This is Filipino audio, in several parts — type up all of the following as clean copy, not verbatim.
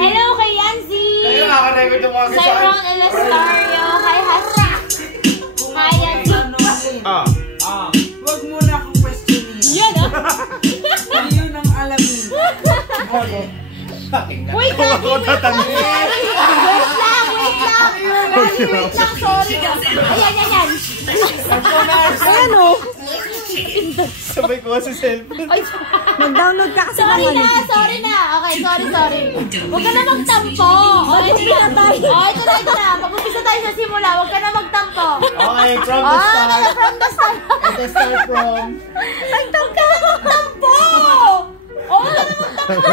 Hello kay Yancy. Cyron Elastario. Hi Hasa. Hi Yancy. Huwag mo na akong questionin. Yan ah. Ayun ang alamin. Wait lang. Sorry. Ayan. Ayan o. Sabay ko sa cellphone. Mag-download ka kasi Sorry na. Okay, sorry. Huwag ka na magtampo. Ito na. Pag-umpisa tayo sa simula. Huwag ka na magtampo. Okay, from the start. From the start. Ito start from... Huwag ka na magtampo. Huwag ka na magtampo.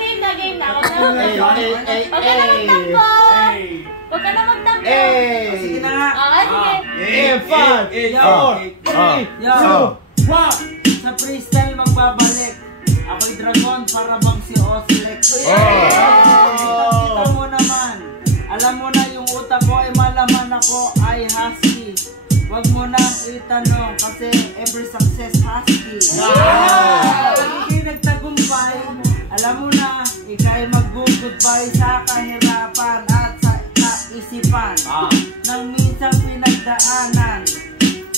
Game na. Huwag ka na magtampo. Huwag ka na magtampo. Sige na nga. Sige. 5, 4, 3, 2, 1. Sa freestyle magbabalik. Ako'y dragon para bang si Oslek. Kita mo naman. Alam mo na yung utak ko ay malaman ako ay husky. Huwag mo nang itanong kasi every success husky. Pag ikay nagtagumpay, alam mo na ikay mag-goodbye sa kahirapan at sa kaisipan nang minsan pinagdaanan.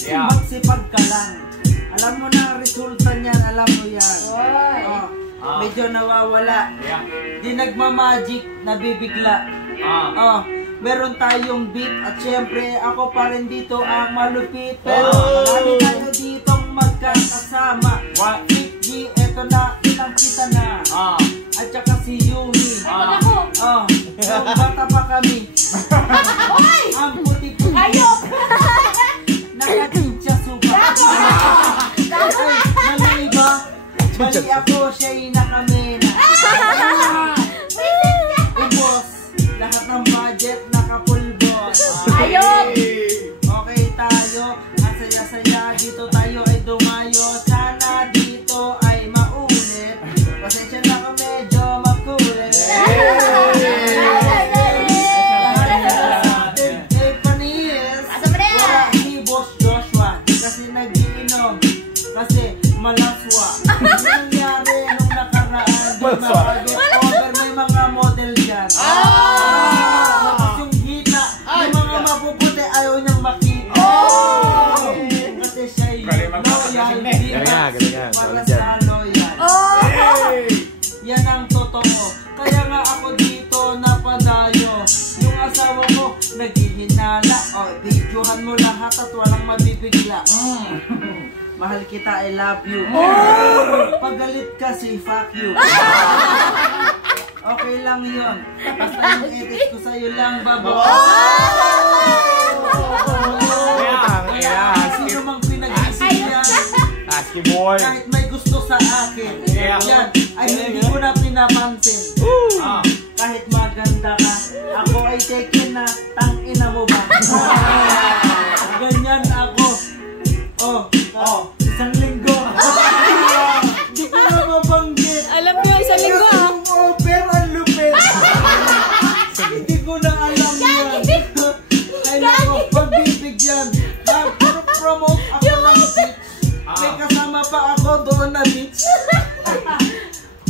Magsipag ka lang. Alam mo na ang resulta niyan, alam mo yan. Medyo nawawala. Di nagmamagic, nabibigla. Meron tayong beat at syempre ako pa rin dito ang malupit. Pero marami tayo ditong magkakasama. Big G, eto na, kitang-kita na. At saka si Yumi. Yung bata pa kami. Ang puti-puti. Ayok! Nakatitsa suba. Ay, mali ba? Mali ako, siya'y nakamena. Ubos, lahat ng budget nakapulbos. Ayok! Okay tayo, ang saya-saya, dito tayo ay dumayo. Sana dito ay maunit. Pasensya na ako medyo makulit. Kasi malaswa. Nangyari nung nakaraan, di over, may mga model dyan. Tapos yung hita, yung mga mapuputi ayaw niyang makita. Kasi siya'y loyal, di para sa loyal. Yan ang totoo. Kaya nga ako dito napadayo. Yung asawa ko naghihinala. Videohan mo lahat at walang mabibigla. Mahal kita, I love you. Pagalit kasi, fuck you. Okay lang yun. Basta yung edit ko sa'yo lang, babo. Sino mang pinag-isiyan, boy. kahit may gusto sa akin, yan ay hindi ko na pinapansin. Kahit maganda ka, ako ay taken na, tangina mo ba? Ganyan ako. Isang linggo. Hindi ko na mabanggit. Alam niyo, isang linggo Pero ang lupit. Hindi ko na alam yan. Ay nako, pagbibigyan. Promote ako ng beach. May kasama pa ako doon na beach.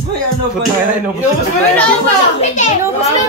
Uy, ano ba yan? Inubos mo na. Inubos na.